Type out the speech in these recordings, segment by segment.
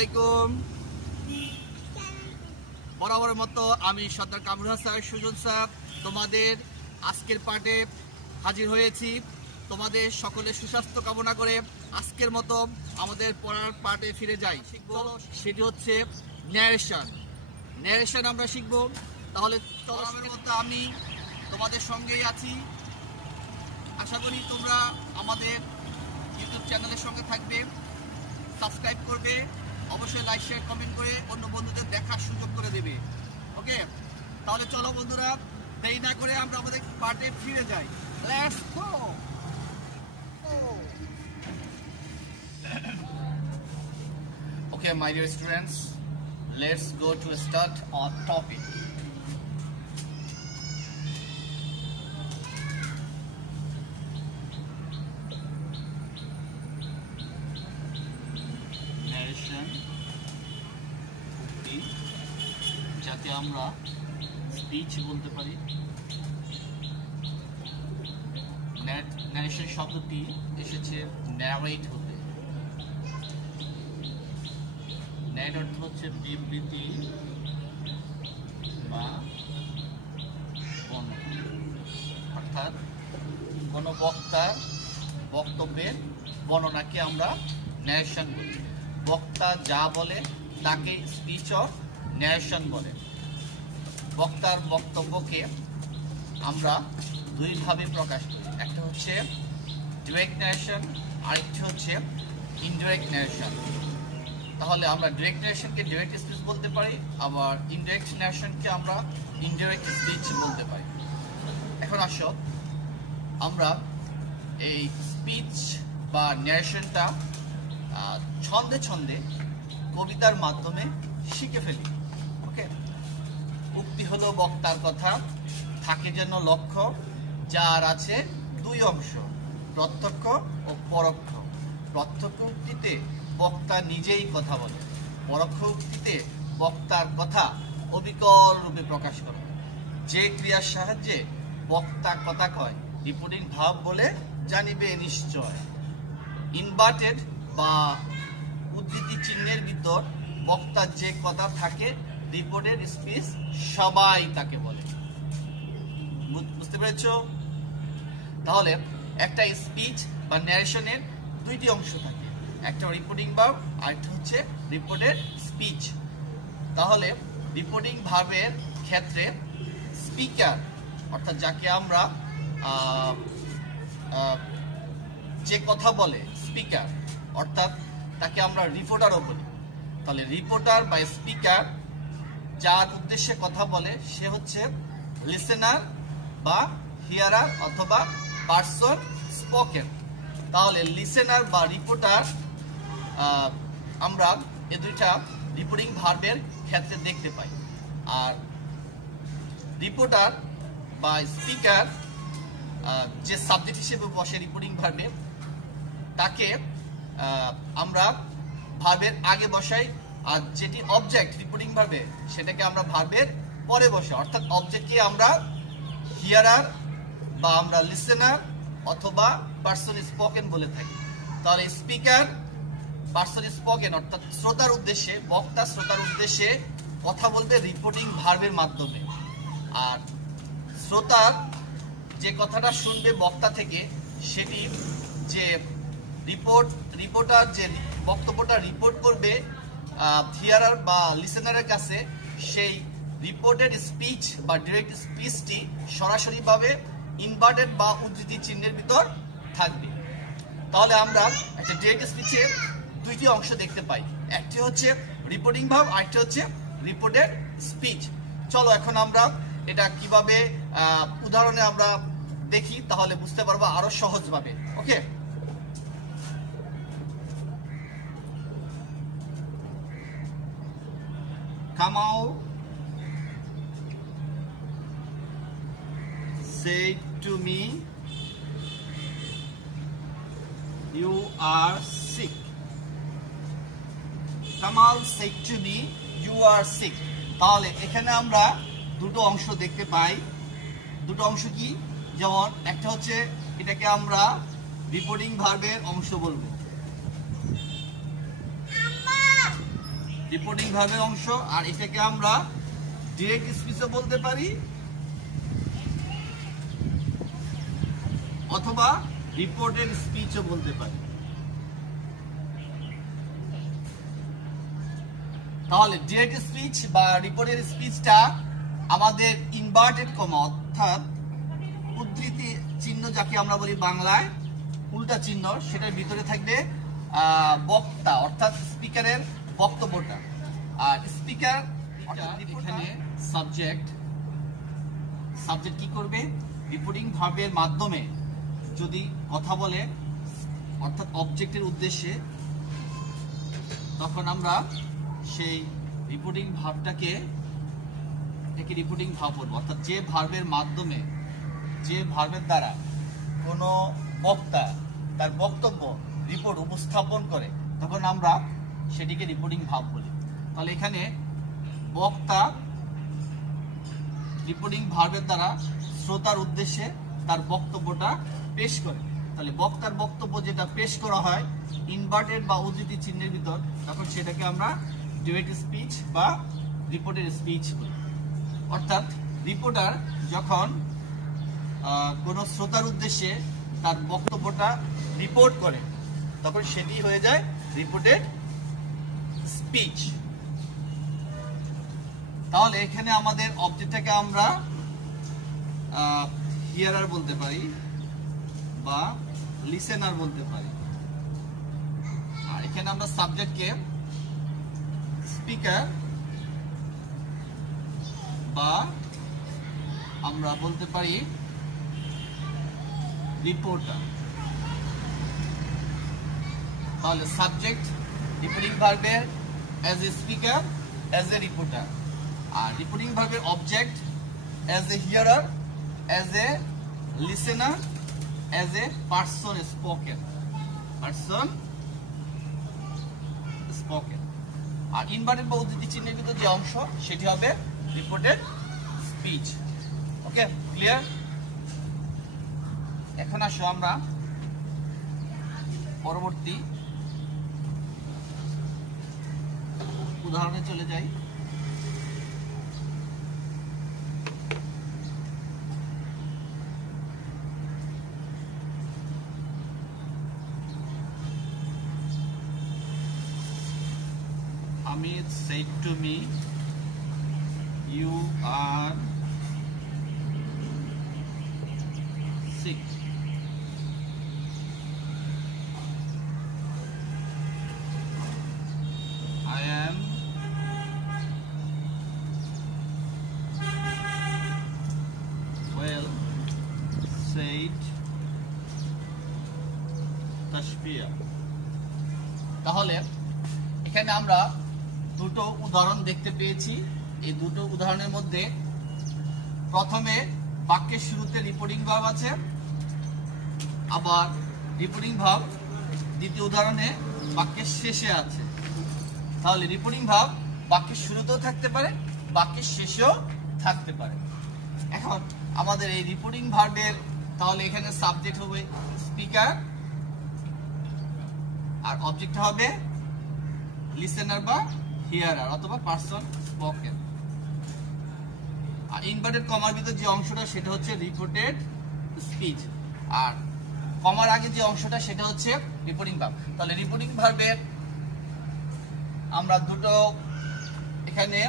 আলাইকুম। বরাবরের মতো আমি সর্দার কামরুল হাসান সুজন স্যার তোমাদের আজকের পাঠে হাজির হয়েছি। তোমাদের সকলের সুস্বাস্থ্য কামনা করে আজকের মতো আমাদের পড়ার পাঠে ফিরে যাই। শিখব সেটি হচ্ছে ন্যারেশন আমরা শিখব। তাহলে চলার মতো আমি তোমাদের সঙ্গেই আছি। আশা করি তোমরা আমাদের ইউটিউব চ্যানেলের সঙ্গে থাকবে, সাবস্ক্রাইব করবে, অবশ্যই লাইক শেয়ার কমেন্ট করে অন্য বন্ধুদের দেখার সুযোগ করে দেবে। ওকে, তাহলে চলো বন্ধুরা, দেরি না করে আমরা আমাদের পার্টে ফিরে যাই। Let's go. Okay, my dear students, let's go to start our topic. Narration, যাতে আমরা স্পিচ বলতে পারি। ন্যারেশন শব্দটি এসেছে ন্যারেট হতে। ন্যারেট অর্থ হচ্ছে বিবৃতি বা বর্ণনা, অর্থাৎ কোনো বক্তার বক্তব্যের বর্ণনাকে আমরা ন্যারেশন বলি। বক্তা যা বলে তাকে স্পিচ অর ন্যারেশন বলে। বক্তার বক্তব্যকে আমরা দুইভাবে প্রকাশ করি, একটা হচ্ছে ডিরেক্ট ন্যারেশন, আরেকটি হচ্ছে ইনডিরেক্ট ন্যারেশন। তাহলে আমরা ডিরেক্ট ন্যারেশনকে ডিরেক্ট স্পিচ বলতে পারি, আবার ইনডিরেক্ট ন্যারেশনকে আমরা ইনডিরেক্ট স্পিচ বলতে পারি। এখন আসো আমরা এই স্পিচ বা ন্যারেশনটা ছন্দে ছন্দে কবিতার মাধ্যমে শিখে ফেলি। ওকে, উক্তি হলো বক্তার কথা, থাকে যেন লক্ষ্য, যার আছে দুই অংশ, প্রত্যক্ষ ও পরোক্ষ। প্রত্যক্ষ উক্তিতে বক্তা নিজেই কথা বলে, পরোক্ষ উক্তিতে বক্তার কথা অবিকল রূপে প্রকাশ করে। যে ক্রিয়ার সাহায্যে বক্তা কথা কয়, রিপোর্টিং ভাব বলে জানিবে নিশ্চয়। ইনভার্টেড বা উদ্ধৃতি চিহ্নের ভিতর বক্তার যে কথা থাকে, রিপোর্টেড স্পিচ সবাই তাকে বলে। বুঝতে পেরেছ? তাহলে একটা স্পিচ বা ন্যারেশনের দুইটি অংশ থাকে, একটা রিপোর্টিং ভার্ব আর একটা হচ্ছে রিপোর্টেড স্পিচ। তাহলে রিপোর্টিং ভার্বের ক্ষেত্রে স্পিকার, অর্থাৎ যাকে আমরা যে কথা বলে স্পিকার, অর্থাৎ তাকে আমরা রিপোর্টারও বলি। তাহলে রিপোর্টার বা স্পিকার যার উদ্দেশ্যে কথা বলে সে হচ্ছে লিসেনার বা হিয়ারার অথবা পার্সন স্পোকেন। তাহলে লিসেনার বা রিপোর্টার আমরা এ দুইটা রিপোর্টিং ভার্বের ক্ষেত্রে দেখতে পাই। আর রিপোর্টার বা স্পিকার যে সাবজেক্ট হিসেবে বসে রিপোর্টিং ভার্বে, তাকে আমরা ভার্বের আগে বসাই, আর যেটি অবজেক্ট রিপোর্টিং ভার্বে সেটাকে আমরা ভার্বের পরে বসাই। অর্থাৎ অবজেক্টকে আমরা হিয়ারার বা আমরা লিসেনার অথবা পার্সন স্পোকেন বলে থাকি। তাহলে স্পিকার পার্সন স্পোকেন অর্থাৎ শ্রোতার উদ্দেশ্যে, বক্তা শ্রোতার উদ্দেশ্যে কথা বলবে রিপোর্টিং ভার্বের মাধ্যমে। আর শ্রোতার যে কথাটা শুনবে বক্তা থেকে, সেটি যে রিপোর্টার যে বক্তব্যটা রিপোর্ট করবে হিয়ারার বা লিসেনারের কাছে, সেই রিপোর্টেড স্পিচ বা ডিরেক্ট স্পিচটি সরাসরিভাবে ইনভার্টেড বা উদ্ধৃতি চিহ্নের ভিতর থাকবে। তাহলে আমরা একটা ডিরেক্ট স্পিচের দুইটি অংশ দেখতে পাই, একটি হচ্ছে রিপোর্টিং ভার্ব, আরেকটি হচ্ছে রিপোর্টেড স্পিচ। চলো এখন আমরা এটা কিভাবে উদাহরণে আমরা দেখি, তাহলে বুঝতে পারবো আরো সহজভাবে। ওকে, Kamau said to me, you are sick. Kamal said to me, you are sick. তাহলে এখানে আমরা দুটো অংশ দেখতে পাই। দুটো অংশ কি? যেমন একটা হচ্ছে এটাকে আমরা রিপোর্টিং ভার্বের অংশ বলবো। রিপোর্টিং ভার্বের অংশ, আর এটাকে আমরা ডিরেক্ট স্পিচও বলতে পারি অথবা রিপোর্টেড স্পিচও বলতে পারি। তাহলে ডিরেক্ট স্পিচ বা রিপোর্টেড স্পিচটা আমাদের ইনভার্টেড কমা অর্থাৎ উদ্ধৃতি চিহ্ন যাকে আমরা বলি বাংলায় উল্টা চিহ্ন, সেটার ভিতরে থাকবে বক্তা অর্থাৎ স্পিকারের বক্তব্যটা। আর স্পিকার এখানে সাবজেক্ট কি করবে, রিপোর্টিং ভার্বের মাধ্যমে যদি কথা বলে অর্থাৎ অবজেক্টের উদ্দেশ্যে, তখন আমরা সেই রিপোর্টিং ভার্বটাকে রিপোর্টিং ভার্ব বলবো। অর্থাৎ যে ভার্বের মাধ্যমে, যে ভার্বের দ্বারা কোনো বক্তা তার বক্তব্য রিপোর্ট উপস্থাপন করে, তখন আমরা সেটিকে রিপোর্টিং ভার্ব বলি। তাহলে এখানে বক্তা রিপোর্টিং ভার্বের দ্বারা শ্রোতার উদ্দেশ্যে তার বক্তব্যটা পেশ করে। তাহলে বক্তার বক্তব্য যেটা পেশ করা হয় ইনভার্টেড বা উদ্ধৃতি চিহ্নের ভিতর, তখন সেটাকে আমরা ডিরেক্ট স্পিচ বা রিপোর্টেড স্পিচ বলি। অর্থাৎ রিপোর্টার যখন কোনো শ্রোতার উদ্দেশ্যে তার বক্তব্যটা রিপোর্ট করে, তখন সেটি হয়ে যায় রিপোর্টেড স্পিচ। তাহলে এখানে আমাদের অবজেক্টটাকে আমরা হিয়ারার বলতে পারি বা লিসেনার বলতে পারি, আর এখানে আমরা সাবজেক্টকে স্পিকার বা আমরা বলতে পারি রিপোর্টার। তাহলে সাবজেক্ট রিপোর্টিং ভার্বের as a speaker, as a reporter, আর রিপোর্টিং ভার্বের object as a hearer, as a listener, as a person spoken, আর ইনভার্টেড বা উদ্ধৃতি চিহ্নের ভিতর যে অংশ সেটি হবে রিপোর্টেড স্পিচ। ওকে, ক্লিয়ার? এখন আসো আমরা পরবর্তী উদাহরণে চলে যাই। Amit said to me, "You are sick." I am well, said Tashbiya. তাহলে এখানে আমরা দুটো উদাহরণ দেখতে পেয়েছি। এই দুটো উদাহরণের মধ্যে প্রথমে বাক্যের শুরুতে রিপোর্টিং ভার্ব আছে, আবার রিপোর্টিং ভার্ব দ্বিতীয় উদাহরণে বাক্যের শেষে আছে। তাহলে রিপোর্টিং ভার্ব বাক্যের শুরুতেও থাকতে পারে, বাক্যের শেষেও থাকতে পারে। এখন আমাদের এই রিপোর্টিং ভার্বের তাহলে এখানে সাবজেক্ট হবে স্পিকার, আর অবজেক্ট হবে লিসেনার বা হিয়ারার অথবা পার্সন স্পোকেন। আর ইনভার্টেড কমার ভিতর যে অংশটা সেটা হচ্ছে রিপোর্টেড স্পিচ, আর কমার আগে যে অংশটা সেটা হচ্ছে রিপোর্টিং ভার্ব। তাহলে রিপোর্টিং ভার্বের আমরা দুটো এখানে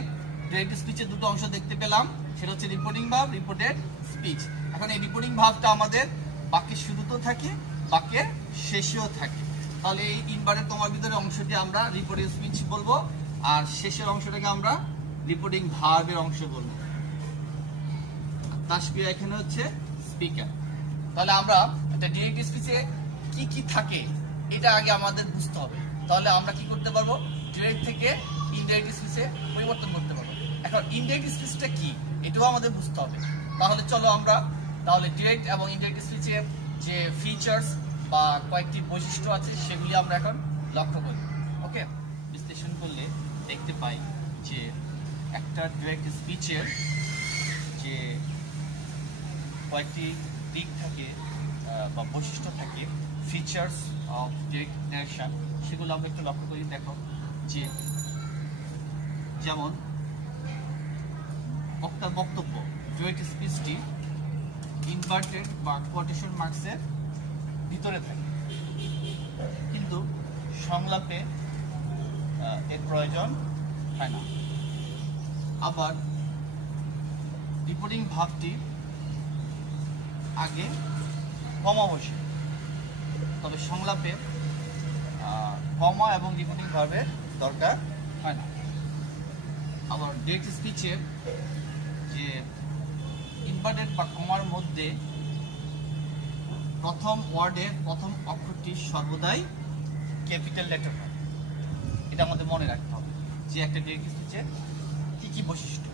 ডিরেক্ট স্পিচের দুটো অংশ দেখতে পেলাম, সেটা হচ্ছে রিপোর্টিং ভার্ব, রিপোর্টেড স্পিচ। এখন এই রিপোর্টিং ভার্বটা আমাদের বাক্যের শুরুতেও থাকে, বাক্যের শেষেও থাকে। তাহলে এই ইনভার্টেড কমার ভিতরে অংশটি আমরা রিপোর্টেড স্পিচ বলবো, আর শেষের অংশটাকে আমরা রিপোর্টিং ভার্বের অংশ বলবো। তাশবিয়া এখানে হচ্ছে স্পিকার। তাহলে আমরা একটা ডিরেক্ট স্পিচে কি কি থাকে এটা আগে আমাদের বুঝতে হবে, তাহলে আমরা কি করতে পারবো, ডিরেক্ট থেকে ইনডাইরেক্ট স্পিচে পরিবর্তন করতে পারবো। এখন ইনডাইরেক্ট স্পিচটা কি এটাও আমাদের বুঝতে হবে। তাহলে চলো আমরা তাহলে ডিরেক্ট এবং ইনডাইরেক্ট স্পিচে যে ফিচার্স বা কয়েকটি বৈশিষ্ট্য আছে সেগুলি আমরা এখন লক্ষ্য করি। ওকে, বিশ্লেষণ করলে দেখতে পাই যে একটা ডিরেক্ট স্পিচের যে কয়েকটি দিক থাকে বা বৈশিষ্ট্য থাকে, ফিচার্স অফ ডিরেক্ট ন্যারেশন, সেগুলো আমরা একটু লক্ষ্য করি। দেখো যে যেমন বক্তার বক্তব্য ডিরেক্ট স্পিচটি ইনভার্টেড বা কোটেশন মার্কসের ভিতরে থাকে, কিন্তু সংলাপে এর প্রয়োজন হয় না। আবার রিপোর্টিং ভাবটি আগে কমা বসে, তবে সংলাপে কমা এবং রিপোর্টিং ভার্বের দরকার হয় না। আবার ডিরেক্ট স্পিচের যে ইনভার্টেড বা কমার মধ্যে প্রথম ওয়ার্ডের প্রথম অক্ষরটি সর্বদাই ক্যাপিটাল লেটার হয়, এটা আমাদের মনে রাখতে হবে যে একটা ডিরেক্ট স্পিচের কি কি বৈশিষ্ট্য।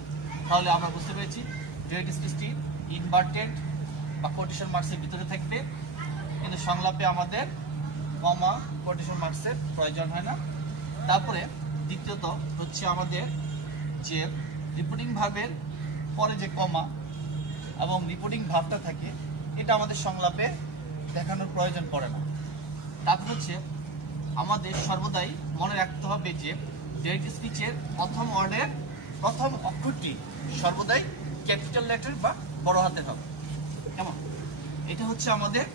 তাহলে আমরা বুঝতে পেরেছি ডিরেক্ট স্পিচটি ইনভার্টেড বা কোটেশন মার্কসের ভিতরে থাকবে, কিন্তু সংলাপে আমাদের কমা কোটেশন মার্কসের প্রয়োজন হয় না। তারপরে দ্বিতীয়ত হচ্ছে আমাদের যে রিপোর্টিং ভার্বের পরে যে কমা এবং রিপোর্টিং ভাবটা থাকে, এটা আমাদের সংলাপে দেখানোর প্রয়োজন পড়ে না। তারপর হচ্ছে আমাদের সর্বদাই মনে রাখতে হবে যে ডিরেক্ট স্পিচের প্রথম ওয়ার্ডের প্রথম অক্ষরটি সর্বদাই ক্যাপিটাল লেটার বা বড় হাতের হবে। কেমন? এটা হচ্ছে আমাদের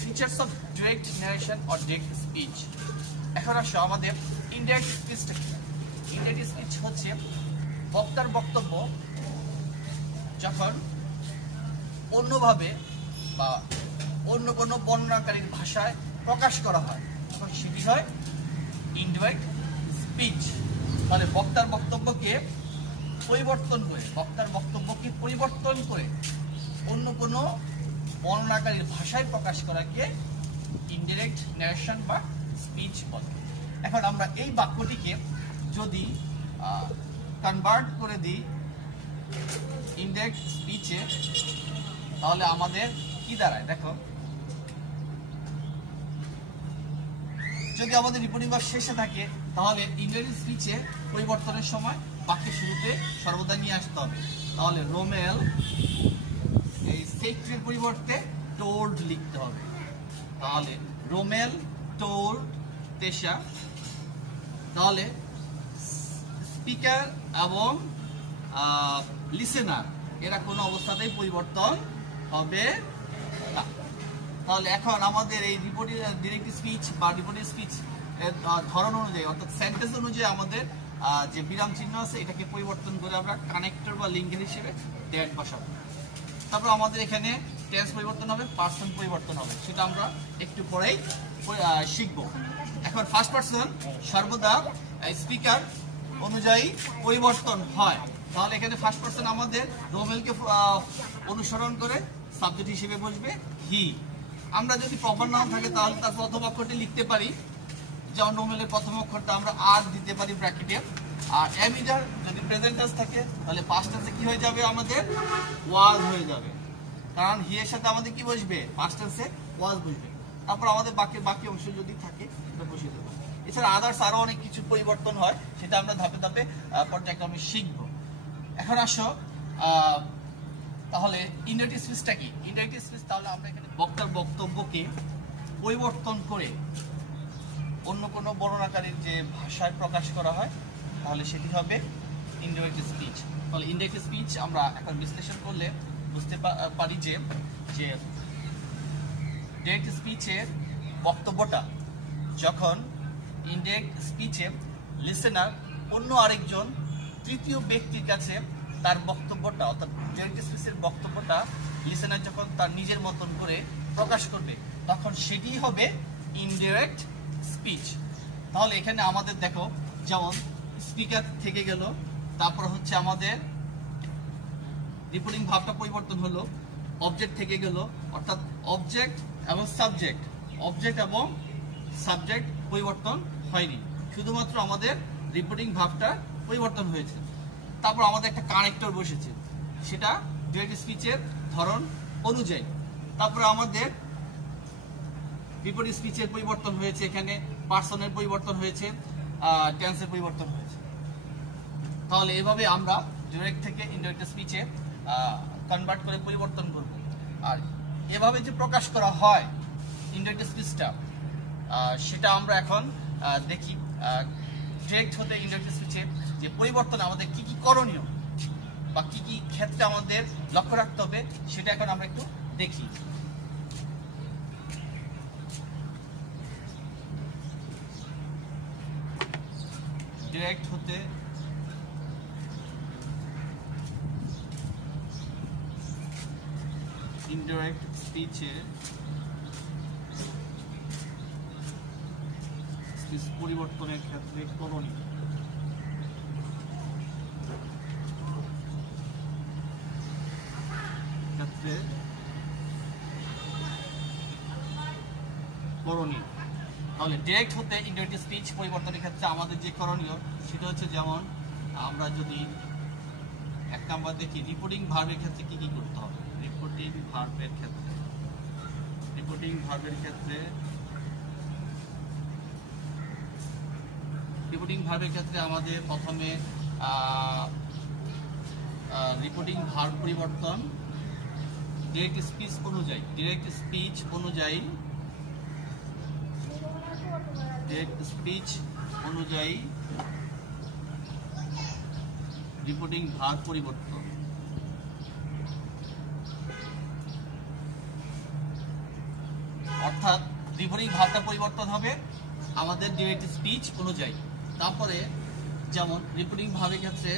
features of direct narration or direct speech. এখন আসো আমাদের ইনডাইরেক্ট স্পিচটা কি? ইনডাইরেক্ট স্পিচ হচ্ছে বক্তার বক্তব্য যখন অন্যভাবে বা অন্য কোনো বর্ণনাকারীর ভাষায় প্রকাশ করা হয়, তখন সেটি হয় ইনডাইরেক্ট স্পিচ। তাহলে বক্তার বক্তব্যকে পরিবর্তন করে অন্য কোনো বর্ণনাকারীর ভাষায় প্রকাশ করাকে ইনডাইরেক্ট ন্যারেশন বা স্পিচ বলে। এখন আমরা এই বাক্যটিকে যদি কনভার্ট করে দিই ইনডাইরেক্ট স্পিচে, তাহলে আমাদের কি দাঁড়ায় দেখো। যদি আমাদের রিপোর্টিং ভার্ব শেষে থাকে, তাহলে ইনডাইরেক্ট স্পিচে পরিবর্তনের সময় বাক্যের শুরুতে সর্বদা নিয়ে আসতে হবে। তাহলে রোমেল এই সেক্টের পরিবর্তে টোল্ড লিখতে হবে। তাহলে রোমেল টোল্ড তেশা। তাহলে স্পিকার এবং লিসেনার এরা কোনো অবস্থাতেই পরিবর্তন হবে না। তাহলে এখন আমাদের এই ডিরেক্ট স্পিচ বা রিপোর্টিং স্পিচ ধরন অনুযায়ী অর্থাৎ সেন্টেন্স অনুযায়ী আমাদের যে বিরাম চিহ্ন আছে এটাকে পরিবর্তন করে আমরা কানেক্টর বা লিঙ্কের হিসেবে ড্যাট বসাবো। তারপর আমাদের এখানে টেন্স পরিবর্তন হবে, পার্সন পরিবর্তন হবে, সেটা আমরা একটু পরেই শিখবো। এখন ফার্স্ট পার্সন সর্বদা স্পিকার অনুযায়ী পরিবর্তন হয়। তাহলে এখানে ফার্স্ট পার্সন আমাদের রোমেলকে অনুসরণ করে সাবজেক্ট হিসেবে বসবে হি। আমরা যদি প্রপার নাম থাকে তাহলে তার প্রথম অক্ষরটি লিখতে পারি, যেমন রোমেলের প্রথম অক্ষরটা আমরা আর দিতে পারি ব্র্যাকেটে। আর এমিজার যদি প্রেজেন্ট টেন্স থাকে তাহলে পাস্ট টেন্সে কি হয়ে যাবে আমাদের ওয়াজ হয়ে যাবে, কারণ হি এর সাথে আমাদের কি বসবে পাস্ট টেন্সে ওয়াজ বসবে। তারপর আমাদের বাকি অংশ যদি থাকে সেটা বসিয়ে দেবো। এছাড়া আদার্স আরো অনেক কিছু পরিবর্তন হয়, সেটা আমরা ধাপে ধাপে পর্যায়ক্রমে শিখবো। এখন আসো তাহলে ইনডাইরেক্ট স্পিচটা কি? ইনডাইরেক্ট স্পিচ তাহলে আমরা এখানে বক্তার বক্তব্যকে পরিবর্তন করে অন্য কোনো বর্ণনাকারীর যে ভাষায় প্রকাশ করা হয় তাহলে সেটি হবে ইনডাইরেক্ট স্পিচ। তাহলে ইনডাইরেক্ট স্পিচ আমরা এখন বিশ্লেষণ করলে বুঝতে পারি যে ডিরেক্ট স্পিচের বক্তব্যটা যখন ইনডাইরেক্ট স্পিচে লিসেনার অন্য আরেকজন তৃতীয় ব্যক্তির কাছে তার বক্তব্যটা অর্থাৎ ডিরেক্ট স্পিচের বক্তব্যটা লিসেনার যখন তার নিজের মতন করে প্রকাশ করবে তখন সেটি হবে ইনডাইরেক্ট স্পিচ। তাহলে এখানে আমাদের দেখো যেমন স্পিকার থেকে গেল, তারপর হচ্ছে আমাদের রিপোর্টিং ভাবটা পরিবর্তন হলো, অবজেক্ট থেকে গেল অর্থাৎ অবজেক্ট এবং সাবজেক্ট পরিবর্তন হয়নি, শুধুমাত্র আমাদের রিপোর্টিং ভাবটা পরিবর্তন হয়েছে। তারপর আমাদের একটা কানেক্টর বসেছে, সেটা ডিরেক্ট স্পিচের ধরন অনুযায়ী। তারপর আমাদের রিপোর্টিং স্পিচের পরিবর্তন হয়েছে, এখানে পার্সনের পরিবর্তন হয়েছে, টেন্সের পরিবর্তন হয়েছে। তাহলে এভাবে আমরা ডিরেক্ট থেকে ইনডাইরেক্ট স্পিচে কনভার্ট করে পরিবর্তন করব। আর এভাবে যে প্রকাশ করা হয় ইনডাইরেক্ট স্পিচটা সেটা আমরা এখন দেখি। ডিরেক্ট হতে ইনডাইরেক্ট স্পিচে যে পরিবর্তন আমাদের কি কি করণীয় বা কি কি ক্ষেত্রে আমাদের লক্ষ্য রাখতে হবে সেটা এখন আমরা একটু দেখি। ডিরেক্ট হতে ইনডাইরেক্ট স্পিচে পরিবর্তনের ক্ষেত্রে করণীয়। তাহলে ডিরেক্ট হতে ইনডাইরেক্ট স্পিচ পরিবর্তনের ক্ষেত্রে আমাদের যে করণীয় সেটা হচ্ছে, যেমন আমরা যদি 1 নাম্বার দেখি রিপোর্টিং ভার্বের ক্ষেত্রে কি কি করতে হবে। রিপোর্টিং ভার্বের ক্ষেত্রে আমাদের প্রথমে রিপোর্টিং ভার্ব পরিবর্তন ডিরেক্ট স্পিচ অনুযায়ী রিপোর্টিং ভার্ব পরিবর্তন। অর্থাৎ রিপোর্টিং ভার্বটা পরিবর্তন হবে আমাদের ডিরেক্ট স্পিচ অনুযায়ী। তারপরে যেমন রিপোর্টিং ভার্বের ক্ষেত্রে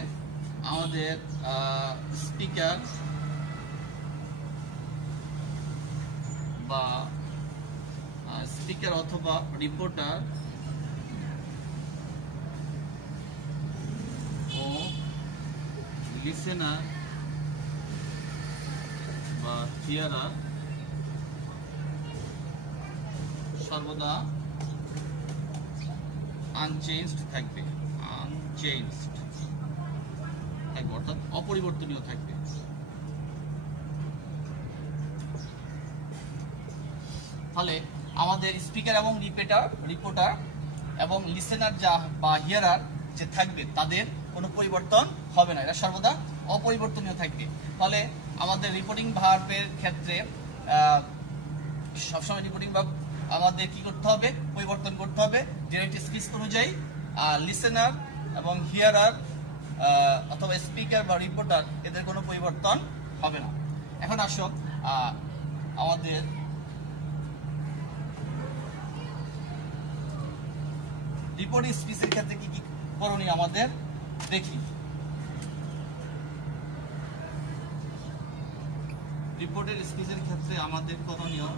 আমাদের স্পিকার অথবা রিপোর্টার ও লিসেনার বা হিয়ারার সর্বদা আনচেঞ্জড থাকবে, অর্থাৎ অপরিবর্তনীয় থাকবে। ফলে আমাদের স্পিকার এবং রিপোর্টার এবং লিসেনার বা হিয়ারার যে থাকবে তাদের কোনো পরিবর্তন হবে না, এরা সর্বদা অপরিবর্তনীয় থাকবে। ফলে আমাদের রিপোর্টিং ভার্বের ক্ষেত্রে সবসময় রিপোর্টিং ভার্ব আমাদের কি করতে হবে, পরিবর্তন করতে হবে ডিরেক্ট স্পিচ অনুযায়ী। লিসেনার এবং হিয়ারার অথবা স্পিকার বা রিপোর্টার এদের কোনো পরিবর্তন হবে না। এখন আসো আমাদের রিপোর্টিং স্পিচের ক্ষেত্রে কি কি করণীয় আমাদের দেখি। রিপোর্টের স্পিচের ক্ষেত্রে আমাদের করণীয়,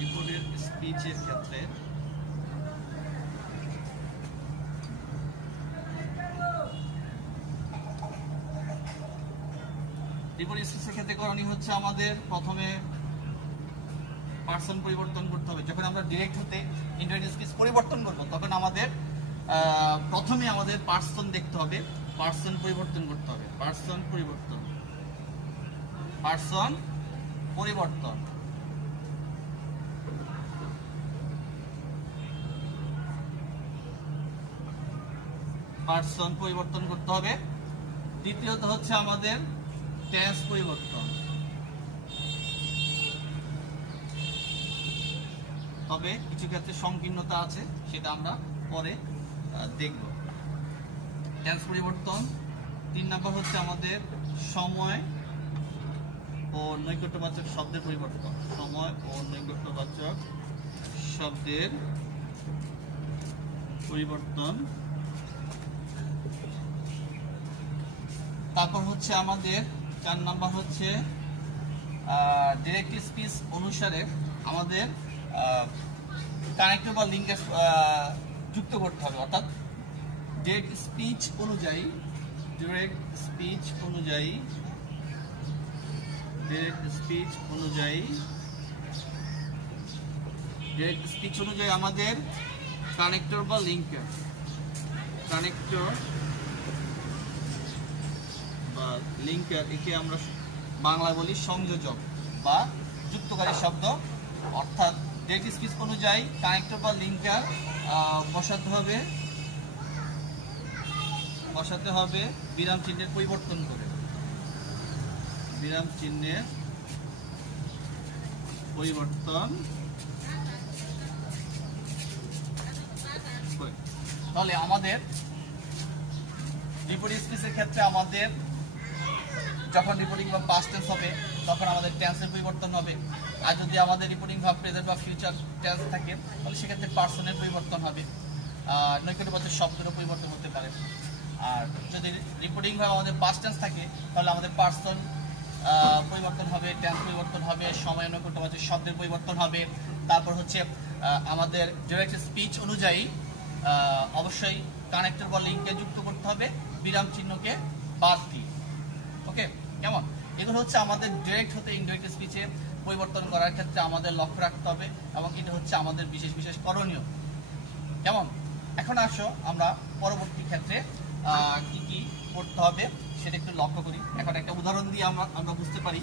রিপোর্টের স্পিচের ক্ষেত্রে করণীয় হচ্ছে আমাদের প্রথমে পার্সন পরিবর্তন করতে হবে। যখন আমরা ডিরেক্ট হতে ইনডাইরেক্ট স্পিচ পরিবর্তন করব তখন আমাদের প্রথমে আমাদের পার্সন দেখতে হবে, পার্সন পরিবর্তন করতে হবে। পার্সন পরিবর্তন করতে হবে। দ্বিতীয়ত হচ্ছে আমাদের টেন্স পরিবর্তন। তবে কিছু ক্ষেত্রে সংকীর্ণতা আছে, সেটা আমরা পরে দেখব। টেন্স পরিবর্তন। 3 নাম্বার হচ্ছে আমাদের সময় ও নৈকট্যবাচক শব্দের পরিবর্তন। সময় ও নৈকট্যবাচক শব্দের পরিবর্তন। তারপর হচ্ছে আমাদের 4 নাম্বার হচ্ছে ডিরেক্ট স্পিচ অনুসারে আমাদের কানেক্টর বা লিঙ্কের যুক্ত করতে হবে। অর্থাৎ ডিরেক্ট স্পিচ অনুযায়ী আমাদের কানেক্টর বা লিঙ্কের, একে আমরা বাংলায় বলি সংযোজক বা যুক্তকারী শব্দ। অর্থাৎ ডিরেক্ট স্পিচ অনুযায়ী কানেক্টর বা লিঙ্কার বসাতে হবে বিরাম চিহ্নের পরিবর্তন করে। তাহলে আমাদের রিপোর্টিং স্পিচের ক্ষেত্রে আমাদের যখন রিপোর্টিং ভার্ব পাস্ট টেন্স হবে তখন আমাদের টেন্সের পরিবর্তন হবে। আর যদি আমাদের রিপোর্টিং ভার্ব প্রেজেন্ট বা ফিউচার টেন্স থাকে তাহলে সেক্ষেত্রে পার্সনের পরিবর্তন হবে, নৈকট্যবাচক শব্দেরও পরিবর্তন হতে পারে। আর যদি রিপোর্টিং ভার্ব আমাদের পাস্ট টেন্স থাকে তাহলে আমাদের পার্সন পরিবর্তন হবে, টেন্স পরিবর্তন হবে, সময় নৈকট্যবাচক শব্দের পরিবর্তন হবে। তারপর হচ্ছে আমাদের ডিরেক্ট স্পিচ অনুযায়ী অবশ্যই কানেক্টর বা লিঙ্কে যুক্ত করতে হবে বিরাম চিহ্নকে বাদ দিয়ে। ওকে, কেমন? এগুলো হচ্ছে আমাদের ডিরেক্ট হতে ইনডিরেক্ট স্পিচে পরিবর্তন করার ক্ষেত্রে আমাদের লক্ষ্য রাখতে হবে এবং এটা হচ্ছে আমাদের বিশেষ বিশেষ করণীয়। কেমন? এখন আসো আমরা পরবর্তী ক্ষেত্রে কি কি করতে হবে সেটা একটু লক্ষ্য করি। এখন একটা উদাহরণ দিয়ে আমরা বুঝতে পারি।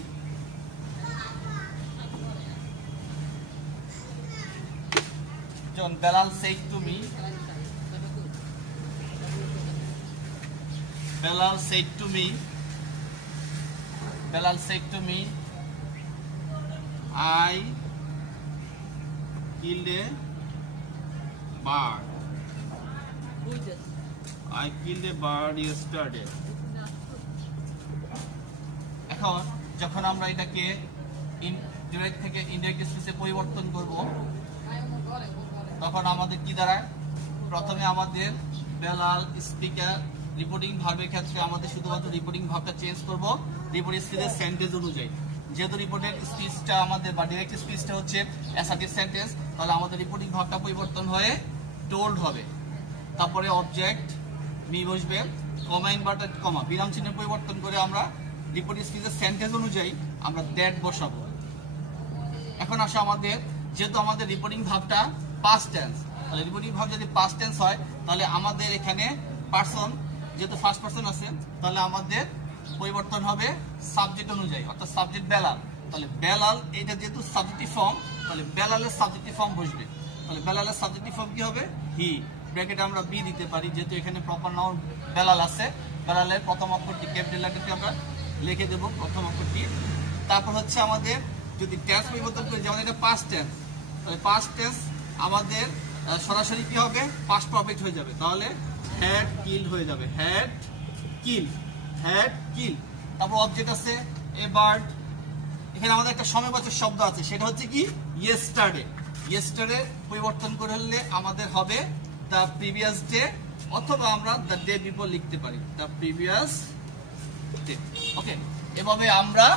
যেমন Belal said to me, Belal said to me, I killed a bird. I killed a bird yesterday. এখন যখন আমরা এটাকে ডিরেক্ট থেকে ইনডিরেক্ট স্পিচে পরিবর্তন করব তখন আমাদের কি দাঁড়ায়? প্রথমে আমাদের বেলাল স্পিকার রিপোর্টিং ভার্বের ক্ষেত্রে আমাদের শুধুমাত্র রিপোর্টিং ভার্বটা চেঞ্জ করব রিপোর্টিং স্পিচের সেন্টেন্স অনুযায়ী। যেহেতু রিপোর্টেড স্পিচটা আমাদের বা ডিরেক্ট স্পিচটা হচ্ছে অ্যাসার্টিভ সেন্টেন্স, তাহলে আমাদের রিপোর্টিং ভার্বটা পরিবর্তন হয়ে টোল্ড হবে। তারপরে অবজেক্ট মি বসবে, কমা ইনভার্টেড কমা বিরাম চিহ্নের পরিবর্তন করে আমরা রিপোর্টিং স্পিচের সেন্টেন্স অনুযায়ী আমরা দ্যাট বসাবো। এখন আসো আমাদের যেহেতু আমাদের রিপোর্টিং ভার্বটা পাস্ট টেন্স, তাহলে রিপোর্টিং ভার্ব যদি পাস্ট টেন্স হয় তাহলে আমাদের এখানে পারসন যেহেতু ফার্স্ট পারসন আছে তাহলে আমাদের পরিবর্তন হবে সাবজেক্ট অনুযায়ী, অর্থাৎ সাবজেক্ট বেলাল। তাহলে বেলাল এটা যেহেতু সাবজেক্টিভ ফর্ম তাহলে বেলালের সাবজেক্টিভ ফর্ম বসবে। তাহলে বেলালের সাবজেক্টিভ ফর্ম কি হবে? হি। ব্র্যাকেটে আমরা বি দিতে পারি যেহেতু এখানে প্রপার নাউন বেলাল আছে। বেলালের প্রথম অক্ষরটি ক্যাপিটাল লেটারটি আমরা লিখে দেব প্রথম অক্ষরটি। তারপর হচ্ছে আমাদের যদি টেন্স পরিবর্তন করি, যেমন এটা পাস্ট টেন্স, তাহলে পাস্ট টেন্স আমাদের সরাসরি কি হবে? পাস্ট পারফেক্ট হয়ে যাবে। তাহলে হ্যাড কিল হয়ে যাবে, হ্যাড কিল। তারপর অবজেক্ট আছে এ বার্ড। এখানে আমাদের একটা সময়বাচক শব্দ আছে সেটা হচ্ছে কি? ইয়েস্টারডে। ইয়েস্টারডে পরিবর্তন করলে আমাদের হবে দ্য প্রিভিয়াস ডে, অথবা আমরা দ্য ডে বিফোর লিখতে পারি, দ্য প্রিভিয়াস ডে। ওকে, এভাবে আমরা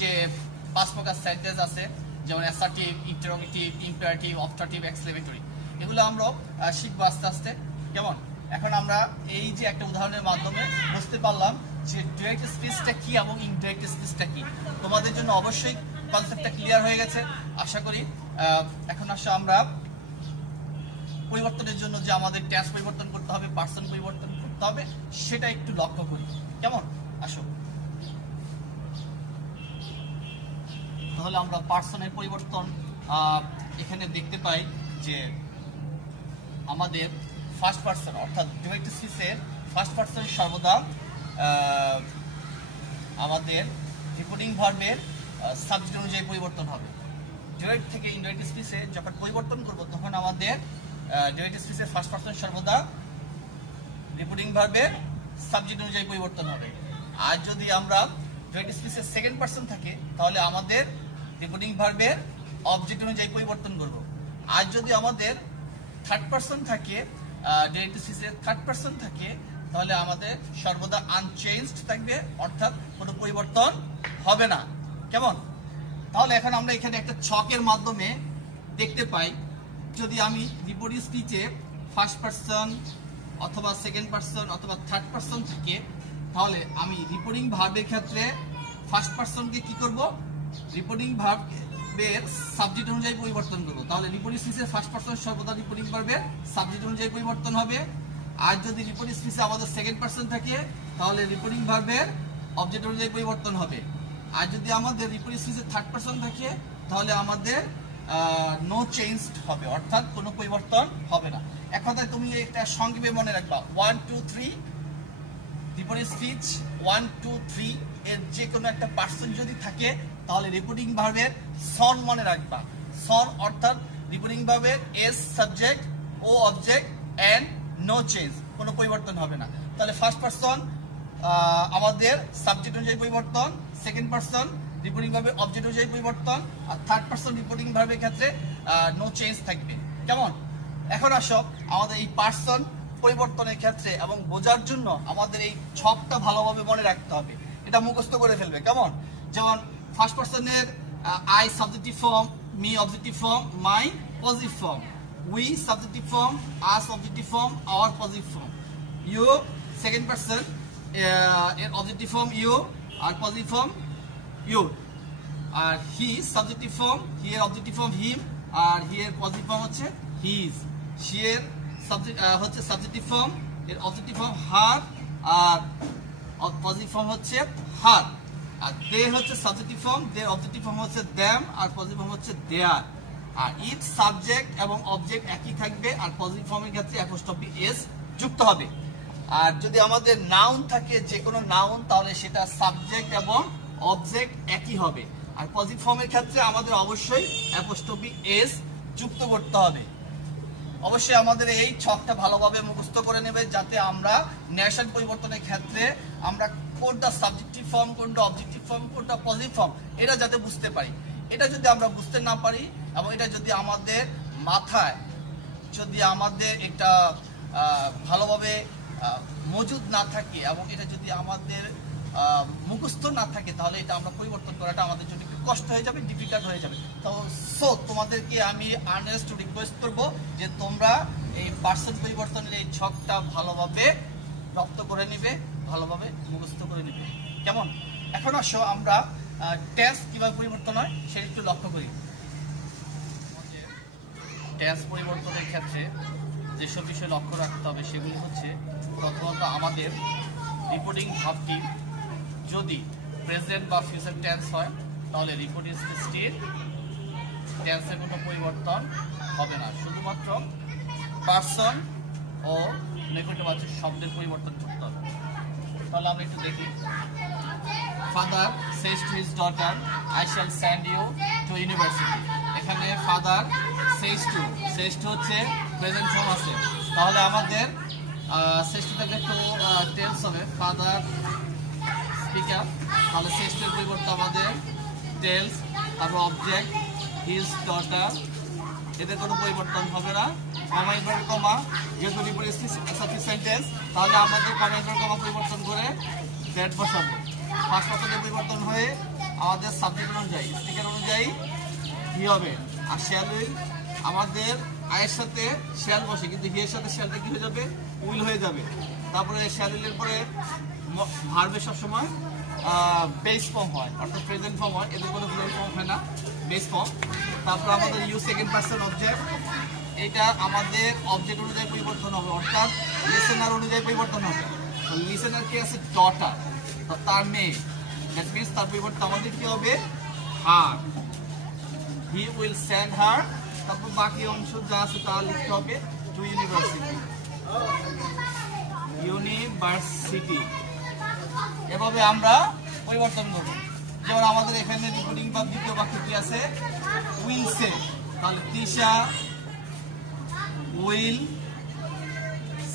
যে 5 প্রকার সেন্টেন্স আছে যেমন assertive, interrogative, imperative, objective, exclamatory, এগুলো আমরা শিখবো আস্তে আস্তে। কেমন? এখন আমরা এই যে একটা উদাহরণের মাধ্যমে বুঝতে পারলাম যে ডিরেক্ট স্পিচটা কি এবং ইনডিরেক্ট স্পিচটা কি। তোমাদের জন্য অবশ্যই কনসেপ্টটা ক্লিয়ার হয়ে গেছে আশা করি। এখন আসলে আমরা পরিবর্তনের জন্য যে আমাদের টেন্স পরিবর্তন করতে হবে, পার্সন পরিবর্তন করতে হবে সেটা একটু লক্ষ্য করি। কেমন? আসো তাহলে আমরা পার্সনের পরিবর্তন এখানে দেখতে পাই যে আমাদের ফার্স্ট পার্সন অর্থাৎ ডিরেক্ট স্পিচের ফার্স্ট পার্সন সর্বদা আমাদের রিপোর্টিং ভার্বের সাবজেক্ট অনুযায়ী পরিবর্তন হবে। ডিরেক্ট থেকে ইনডিরেক্ট স্পিচে যখন পরিবর্তন করব তখন আমাদের ডিরেক্ট স্পিচের ফার্স্ট পার্সন সর্বদা রিপোর্টিং ভার্বের সাবজেক্ট অনুযায়ী পরিবর্তন হবে। আর যদি আমরা ডিরেক্ট স্পিচের সেকেন্ড পার্সন থাকে তাহলে আমাদের রিপোর্টিং ভার্বের অবজেক্ট অনুযায়ী পরিবর্তন করব। আর যদি আমাদের থার্ড পার্সন থাকে, ডিরেক্ট স্পিচের থার্ড পার্সন থাকে তাহলে আমাদের সর্বদা আনচেঞ্জড থাকবে, অর্থাৎ কোনো পরিবর্তন হবে না। কেমন? তাহলে এখন আমরা এখানে একটা ছকের মাধ্যমে দেখতে পাই যদি আমি রিপোর্টিং স্পিচে ফার্স্ট পার্সন অথবা সেকেন্ড পার্সন অথবা থার্ড পার্সন থাকে তাহলে আমি রিপোর্টিং ভার্বের ক্ষেত্রে ফার্স্ট পার্সনকে কি করব? রিপোর্টিং ভার্বের সাবজেক্ট অনুযায়ী পরিবর্তন করব। তাহলে রিপোর্টিং স্পিচের ফার্স্ট পার্সন সর্বদা রিপোর্টিং ভার্বের সাবজেক্ট অনুযায়ী পরিবর্তন হবে। আর যদি রিপোর্টিং স্পিচে আমাদের সেকেন্ড পার্সন থাকে তাহলে রিপোর্টিং ভার্বের অবজেক্ট অনুযায়ী পরিবর্তন হবে। আর যদি আমাদের রিপোর্টিং স্পিচের থার্ড পার্সন থাকে তাহলে আমাদের নো চেঞ্জড হবে, অর্থাৎ কোনো পরিবর্তন হবে না। এক কথায় তুমি একটা সংক্ষেপে মনে রাখবা 1 2 3 রিপোর্টিং স্পিচ 1 2 3 এর যে কোনো একটা পার্সন যদি থাকে তাহলে রিপোর্টিং ভার্বের সন মনে রাখবা। সন অর্থাৎ রিপোর্টিং ভার্বের এস সাবজেক্ট, ও অবজেক্ট, অ্যান্ড নো চেঞ্জ, কোনো পরিবর্তন হবে না। তাহলে ফার্স্ট পারসন আমাদের সাবজেক্ট অনুযায়ী পরিবর্তন, সেকেন্ড পারসন রিপোর্টিং ভার্বের অবজেক্ট অনুযায়ী পরিবর্তন, আর থার্ড পারসন রিপোর্টিং ভার্বের ক্ষেত্রে নো চেঞ্জ থাকবে। কেমন? এখন আসো আমাদের এই পারসন পরিবর্তনের ক্ষেত্রে এবং বোঝার জন্য আমাদের এই ছকটা ভালোভাবে মনে রাখতে হবে, এটা মুখস্থ করে ফেলবে। কেমন? যেমন ফার্স্ট পারসনের I subjective form, me objective form, my positive form, we subjective form, us objective form, our positive form, you second person এর অবজেক্টিভ ফর্ম ইউ আর পজিটিভ ফর্ম ইউ, আর হি সাবজেক্টিভ ফর্ম, হি এর objective form him আর he এর positive form হচ্ছে his, she এর subject হচ্ছে subjective form, এর অবজেক্টিভ ফর্ম হার আর পজিটিভ ফর্ম হচ্ছে হার, আর দে হচ্ছে সাবজেক্টিভ ফর্ম, দের অবজেক্টিভ ফর্ম হচ্ছে দ্যাম আর পজিটিভ ফর্ম হচ্ছে দেয়ার। আর ইচ সাবজেক্ট এবং অবজেক্ট একই থাকবে আর পজিটিভ ফর্মের ক্ষেত্রে অ্যাপোস্ট্রফি এস যুক্ত হবে। আর যদি আমাদের নাউন থাকে, যে কোনো নাউন, তাহলে সেটা সাবজেক্ট এবং অবজেক্ট একই হবে। আর পজিটিভ ফর্মের ক্ষেত্রে আমাদের অবশ্যই অ্যাপোস্ট্রফি এস যুক্ত করতে হবে। অবশ্যই আমাদের এই ছকটা ভালোভাবে মুখস্থ করে নেবে, যাতে আমরা নেশন পরিবর্তনের ক্ষেত্রে আমরা কোনটা সাবজেক্টিভ ফর্ম, কোনটা অবজেক্টিভ ফর্ম, কোনটা পজিটিভ ফর্ম, এটা যাতে বুঝতে পারি। এটা যদি আমরা বুঝতে না পারি এবং এটা যদি আমাদের মাথায় যদি আমাদের একটা ভালোভাবে মজুদ না থাকে এবং এটা যদি আমাদের মুখস্থ না থাকে, তাহলে এটা আমরা পরিবর্তন করাটা আমাদের জন্য একটু কষ্ট হয়ে যাবে, ডিফিকাল্ট হয়ে যাবে। তো তোমাদেরকে আমি আর্নেস্ট রিকোয়েস্ট করব যে তোমরা এই পার্সন পরিবর্তনের এই ছকটা ভালোভাবে রপ্ত করে নিবে, ভালোভাবে মুখস্থ করে নিবে। কেমন? এখন আসো আমরা টেন্স কিভাবে পরিবর্তন হয় সেটা একটু লক্ষ্য করি। টেন্স পরিবর্তনের ক্ষেত্রে যেসব বিষয় লক্ষ্য রাখতে হবে সেগুলি হচ্ছে, প্রথমত আমাদের রিপোর্টিং ভার্বটি যদি প্রেজেন্ট বা ফিউচার টেন্স হয়, তাহলে রিপোর্টিং স্টেট টেন্সের কোনো পরিবর্তন হবে না, শুধুমাত্র পারসন ও নেগেটিভবাচক শব্দের পরিবর্তন করতে হবে। তাহলে আমরা একটু দেখি। Father says to his daughter, I shall send you to university. এখানে ফাদার সেজ টু হচ্ছে প্রেজেন্ট ফর্ম আছে, তাহলে আমাদের সেজ টু থেকে একটু টেন্স হবে ফাদার স্পিকার, তাহলে সেজ টু এর পরিবর্তে আমাদের টেলস, তারপর অবজেক্ট হিজ ডটার, এদের কোনো পরিবর্তন হবে না। কমা ইনভার্টেড কমা, যেহেতু রিপোর্টিং সেন্টেন্স, তাহলে আমাদের কমা ইনভার্টেড কমা পরিবর্তন করে দ্যাট বসাবো। ফার্স্ট পারসনের পরিবর্তন হয়ে আমাদের সাবজেক্ট অনুযায়ী, স্পিকার অনুযায়ী হি হবে। আর শ্যাল উইল, আমাদের আয়ের সাথে শ্যাল বসে, কিন্তু হি এর সাথে শ্যালটা কি হয়ে যাবে? উইল হয়ে যাবে। তারপরে শ্যাল উইলের পরে ভার্বে সবসময় বেস ফর্ম হয়, অর্থাৎ প্রেজেন্ট ফর্ম হয়, এদের কোনো প্রেজেন্ট ফর্ম হয় না, বেস ফর্ম। তারপর আমাদের ইউ সেকেন্ড পারসন অবজেক্ট, এটা আমাদের অবজেক্ট অনুযায়ী পরিবর্তন হবে, অর্থাৎ লিসেনার অনুযায়ী পরিবর্তন হবে। তো লিসেনার কি আছে? ডটার, তার মেয়ে, দ্যাট মিনস তার পরিবর্তে আমাদের কি হবে? হার, হি উইল সেন্ড হার। তারপর বাকি অংশ যা আছে তা লিখতে হবে টু ইউনিভার্সিটি, ইউনিভার্সিটি। এভাবে আমরা পরিবর্তন করব। যেমন আমাদের এখানে রিপোর্টিং বা দ্বিতীয় বাক্যটি আছে উইল সে, তাহলে Tisha will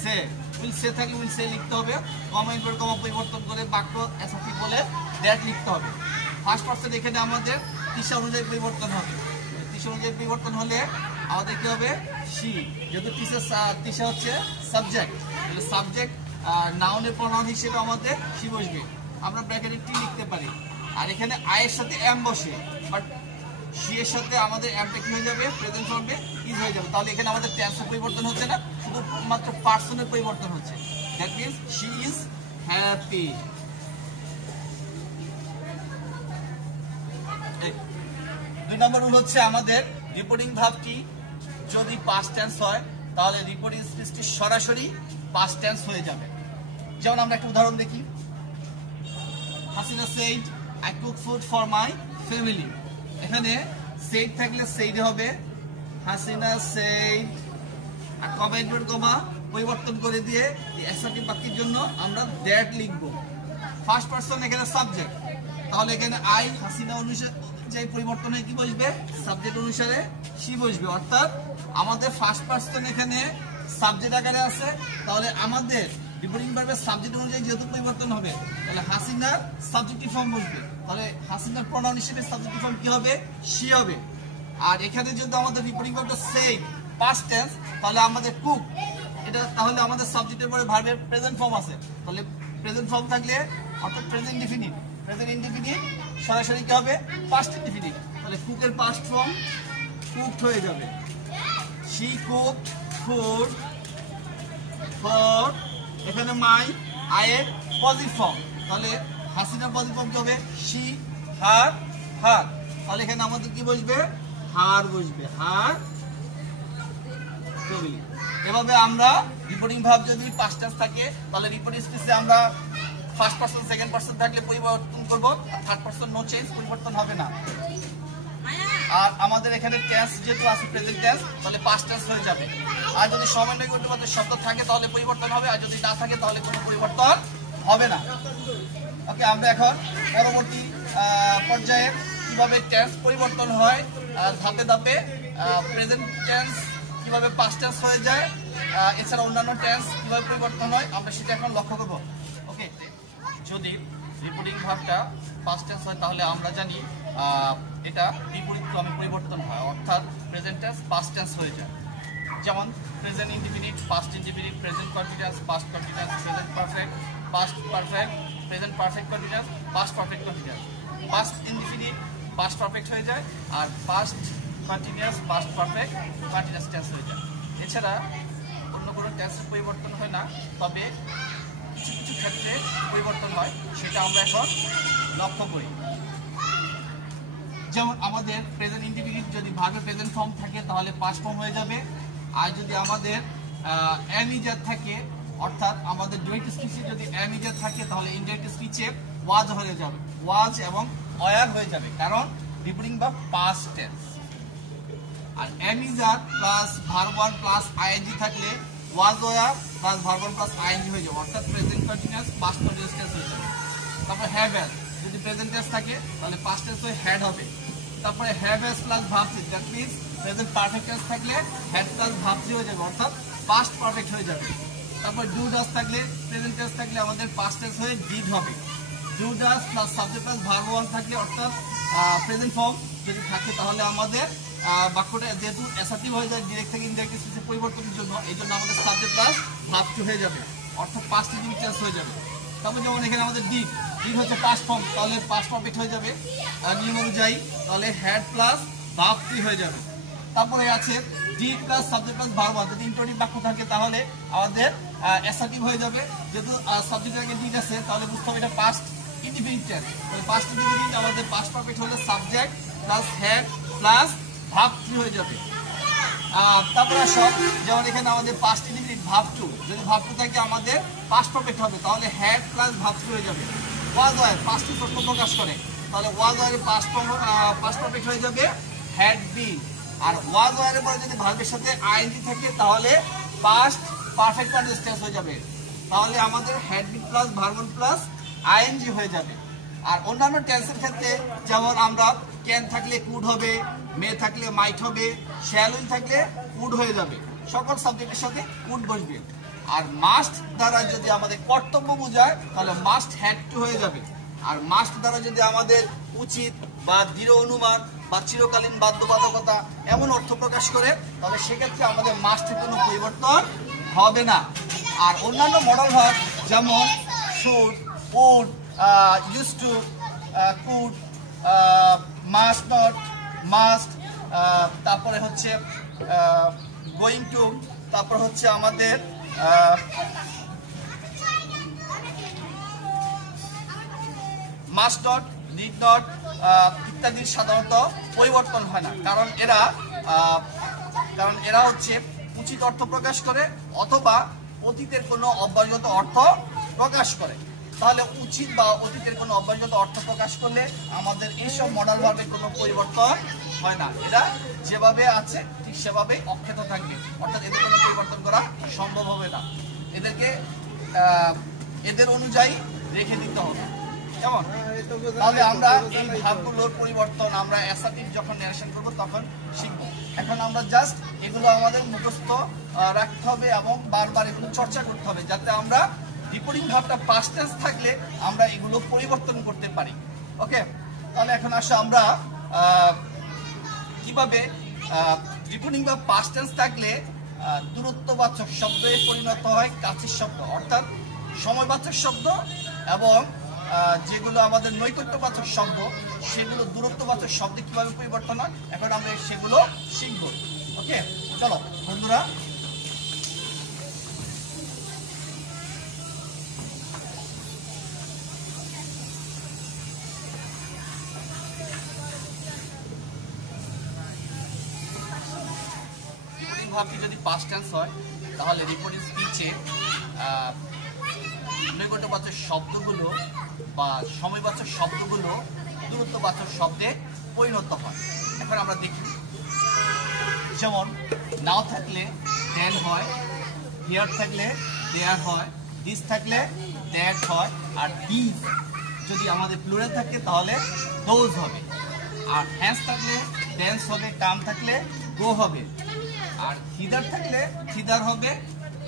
say, will say থাকলে উইল সে লিখতে হবে, কমা ইনভার্টেড কমা পরিবর্তন করে বাক্য এসএফটি বলে দ্যাট লিখতে হবে। ফার্স্ট পারসন এখানে আমাদের তিশা অনুযায়ী পরিবর্তন হবে, তিশা অনুযায়ী পরিবর্তন হলে আমাদের কি হবে? শি, যেহেতু তিশা হচ্ছে সাবজেক্ট, তাহলে সাবজেক্ট নাউনের প্রনাউন হিসেবে আমাদের শি বসবে, আমরা ব্র্যাকেটে টি লিখতে পারি। আর এখানে আয়ের সাথে এম বসে, বাট শি এর সাথে আমাদের এমটা কি হয়ে যাবে? প্রেজেন্ট ফর্মে ইজ হয়ে যাবে। তাহলে এখানে আমাদের টেন্সের পরিবর্তন হচ্ছে না, শুধুমাত্র পারসনের পরিবর্তন হচ্ছে। That means she is happy. দুই নম্বর রুল হচ্ছে আমাদের রিপোর্টিং ভার্বটি যদি পাস্ট টেন্স হয়, তাহলে রিপোর্টিং স্পিচটি সরাসরি পাস্ট টেন্স হয়ে যাবে। যেমন আমরা একটা উদাহরণ দেখি। Hasina said I cook food for my family. এখানে সেইড থাকলে সেইড হবে হাসিনা সেইড, আর কমা ইনভার্টেড কমা পরিবর্তন করে দিয়ে এই অ্যাসার্টিভ বাক্যের জন্য আমরা দ্যাট লিখব। ফার্স্ট পারসন এখানে সাবজেক্ট, তাহলে এখানে আই হাসিনা অনুসারে যে পরিবর্তন হয় কি বসবে? সাবজেক্ট অনুসারে শি বসবে, অর্থাৎ আমাদের ফার্স্ট পারসন এখানে সাবজেক্ট আকারে আছে, তাহলে আমাদের রিপোর্টিং ভার্বের সাবজেক্ট অনুযায়ী যেহেতু পরিবর্তন হবে, তাহলে হাসিনার সাবজেক্টিভ ফর্ম বসবে। তাহলে হাসিনার প্রোনাউন হিসেবে সাবজেক্টিভ ফর্ম কি হবে? শি হবে। আর এখানে যেহেতু আমাদের রিপোর্টিং ভার্বটা সেম পাস্ট টেন্স, তাহলে আমাদের কুক, এটা তাহলে আমাদের সাবজেক্টের পরে ভার্বের প্রেজেন্ট ফর্ম আছে, তাহলে প্রেজেন্ট ফর্ম থাকলে অর্থাৎ প্রেজেন্ট ইনডিফিনিট, প্রেজেন্ট ইনডিফিনিট সরাসরি কি হবে? Past indefinite. তাহলে কুকের পাস্ট ফর্ম কুকড হয়ে যাবে। শি কুকড ফুড ফর, এখানে মাই, আয়ের পজিটিভ ফর্ম, তাহলে হাসিনার পজিটিভ ফর্ম কি হবে? শি হার হার, তাহলে এখানে আমাদের কি বসবে? হার বসবে, হার ছবি। এভাবে আমরা রিপোর্টিং ভার্ব যদি পাস্ট টেন্স থাকে তাহলে রিপোর্টিং স্পিচে আমরা ফার্স্ট পারসন সেকেন্ড পারসন থাকলে পরিবর্তন করব, আর থার্ড পারসন নো চেঞ্জ, পরিবর্তন হবে না। আর আমাদের এখানে টেন্স যেহেতু আছে প্রেজেন্ট টেন্স, তাহলে পাস্ট টেন্স হয়ে যাবে। আর যদি সমন্বয়ক শব্দ থাকে তাহলে পরিবর্তন হবে, আর যদি না থাকে তাহলে কোনো পরিবর্তন হবে না। ওকে, আমরা এখন পরবর্তী পর্যায়ে কিভাবে টেন্স পরিবর্তন হয়, ধাপে ধাপে প্রেজেন্ট টেন্স কিভাবে পাস্ট টেন্স হয়ে যায়, এছাড়া অন্যান্য টেন্স কিভাবে পরিবর্তন হয়, আমরা সেটা এখন লক্ষ্য করব। ওকে, যদি রিপোর্টিং ভার্বটা পাস্ট টেন্স হয় তাহলে আমরা জানি এটা বিপরীত ক্রমে পরিবর্তন হয়, অর্থাৎ প্রেজেন্ট টেন্স পাস্ট টেন্স হয়ে যায়। যেমন present indefinite past indefinite, present continuous past continuous, present perfect past perfect, present perfect continuous past perfect continuous. Past indefinite past perfect হয়ে যায়, আর past continuous past perfect continuous tense হয়ে যায়। এছাড়া অন্য কোনো টেন্সের পরিবর্তন হয় না, তবে কিছু কিছু ক্ষেত্রে পরিবর্তন হয়, সেটা আমরা এখন লক্ষ্য করি। যেমন আমাদের প্রেজেন্ট ইনডিফিনিট যদি ভার্বের প্রেজেন্ট ফর্ম থাকে তাহলে পাস্ট ফর্ম হয়ে যাবে, আর যদি আমাদের এম ইজার থাকে, অর্থাৎ আমাদের ডাইরেক্ট স্পিচে যদি এম ইজার থাকে তাহলে ইনডাইরেক্ট স্পিচে ওয়াজ হয়ে যাবে, ওয়াজ এবং ওয়ার হয়ে যাবে, কারণ রিপোর্টিং বা পাস্ট টেন্স। আর am is are plus verb one plus ING থাকলে was were plus verb one plus ING হয়ে যাবে, অর্থাৎ present continuous past continuous tense হয়ে যাবে। তারপর হ্যাভ হ্যাজ, যদি প্রেজেন্ট টেন্স থাকে তাহলে পাস্ট টেন্স হয়ে হ্যাড হবে। তারপরে have has plus verb three, that means present perfect tense থাকলে হ্যাড প্লাস ভার্ব থ্রি হয়ে যাবে, অর্থাৎ পাস্ট পারফেক্ট হয়ে যাবে। তারপর ডু ডাজ থাকলে প্রেজেন্ট টেন্স থাকলে আমাদের পাস্ট টেন্স হয়ে ডিড হবে। Do does plus subject plus verb one থাকলে, অর্থাৎ প্রেজেন্ট ফর্ম যদি থাকে তাহলে আমাদের বাক্যটা যেহেতু অ্যাসার্টিভ হয়ে যায় ডিরেক্ট থেকে ইনডাইরেক্ট স্পিচে পরিবর্তনের জন্য, এই জন্য আমাদের সাবজেক্ট প্লাস ভার্ব টু হয়ে যাবে, অর্থাৎ পাস্ট ইনডিফিনিট টেন্স হয়ে যাবে। তারপর যেমন এখানে আমাদের ডিড, ডিড হচ্ছে পাস্ট ফর্ম, তাহলে পাস্ট পারফেক্ট হয়ে যাবে নিয়ম অনুযায়ী, তাহলে হ্যাড প্লাস ভার্ব থ্রি হয়ে যাবে। তারপরে আছে did plus subject plus verb one, যদি ইন্টারোগেটিভ বাক্য থাকে তাহলে আমাদের অ্যাসার্টিভ হয়ে যাবে, যেহেতু সাবজেক্টের আগে ডিড আছে তাহলে বুঝতে হবে এটা পাস্ট ইনডিফিনিট টেন্স। তাহলে পাস্ট ইনডিফিনিট আমাদের পাস্ট পারফেক্ট হলে subject plus had plus verb three হয়ে যাবে। তারপরে সব যেমন এখানে আমাদের পাস্ট ইনডিফিনিট ভার্ব টু, যদি ভার্ব টু থাকে আমাদের পাস্ট পারফেক্ট হবে, তাহলে হ্যাড প্লাস ভার্ব থ্রি হয়ে যাবে। ওয়াজ ওয়ার পাস্ট তথ্য প্রকাশ করে, তাহলে ওয়াজ ওয়ারের পাস্ট পারফেক্ট হয়ে যাবে হ্যাড বিন। আর ওয়াজ ওয়ারের পরে যদি ভার্বের সাথে আইএনজি থাকে তাহলে পাস্ট পারফেক্ট কন্টিনিউয়াস টেন্স হয়ে যাবে, তাহলে আমাদের had been plus verb one plus ING হয়ে যাবে। আর অন্যান্য টেন্সের ক্ষেত্রে যেমন আমরা ক্যান থাকলে কুড হবে, মে থাকলে মাইট হবে, শ্যাল উইল থাকলে উড হয়ে যাবে, সকল সাবজেক্টের সাথে উড বসবে। আর মাস্ট দ্বারা যদি আমাদের কর্তব্য বোঝায় তাহলে মাস্ট হ্যাড টু হয়ে যাবে। আর মাস্ট দ্বারা যদি আমাদের উচিত বা দৃঢ় অনুমান বা চিরকালীন বাধ্যবাধকতা এমন অর্থ প্রকাশ করে তাহলে সেক্ষেত্রে আমাদের মাস্টের কোনো পরিবর্তন হবে না। আর অন্যান্য মডেল ভার্ব যেমন should, would, used to, could, must not, must, তারপরে হচ্ছে গোয়িং টু, তারপর হচ্ছে আমাদের মাস্ট নট, নিড নট ইত্যাদির সাধারণত পরিবর্তন হয় না, কারণ এরা হচ্ছে উচিত অর্থ প্রকাশ করে অথবা অতীতের কোনো অব্যবহৃত অর্থ প্রকাশ করে। তাহলে উচিত বা অতীতের কোনো অব্যবহৃত অর্থ প্রকাশ করলে আমাদের এইসব মডেল ভার্বের কোনো পরিবর্তন হয় না, এরা যেভাবে আছে ঠিক সেভাবেই অক্ষত থাকবে, অর্থাৎ এদের কোনো পরিবর্তন করা সম্ভব হবে না, এদেরকে এদের অনুযায়ী রেখে দিতে হবে। কেমন? তাহলে আমরা এই ভাবগুলোর পরিবর্তন আমরা অ্যাসার্টিভ যখন ন্যারেশন করব তখন শিখবো। এখন আমরা জাস্ট এগুলো আমাদের মুখস্থ রাখতে হবে এবং বারবার এগুলো চর্চা করতে হবে, যাতে আমরা রিপোর্টিং ভাবটা পাস্ট টেন্স থাকলে আমরা এগুলো পরিবর্তন করতে পারি। ওকে, তাহলে এখন আসো আমরা কিভাবে রিপোর্টিং ভাব পাস্ট টেন্স থাকলে দূরত্ববাচক শব্দে পরিণত হয় কাছের শব্দ, অর্থাৎ সময়বাচক শব্দ এবং যেগুলো আমাদের নৈকট্যবাচক শব্দ সেগুলো দূরত্ববাচক শব্দে কিভাবে পরিবর্তন হয়, এখন আমরা সেগুলো শিখব। ওকে, চলো বন্ধুরা। ভাবটি যদি পাস্ট টেন্স হয় তাহলে রিপোর্টিং স্পিচে নৈকট্যবাচক শব্দগুলো বা সময়বাচক শব্দগুলো দূরত্ববাচক শব্দে পরিণত হয়। এখন আমরা দেখি, যেমন নাও থাকলে দেন হয়, হিয়ার থাকলে দেয়ার হয়, দিস থাকলে দ্যাট হয়, আর দিস যদি আমাদের প্লুরাল থাকে তাহলে দোজ হবে, আর হ্যান্স থাকলে ড্যান্স হবে, কাম থাকলে গো হবে, আর হিদার থাকলে হিদার হবে,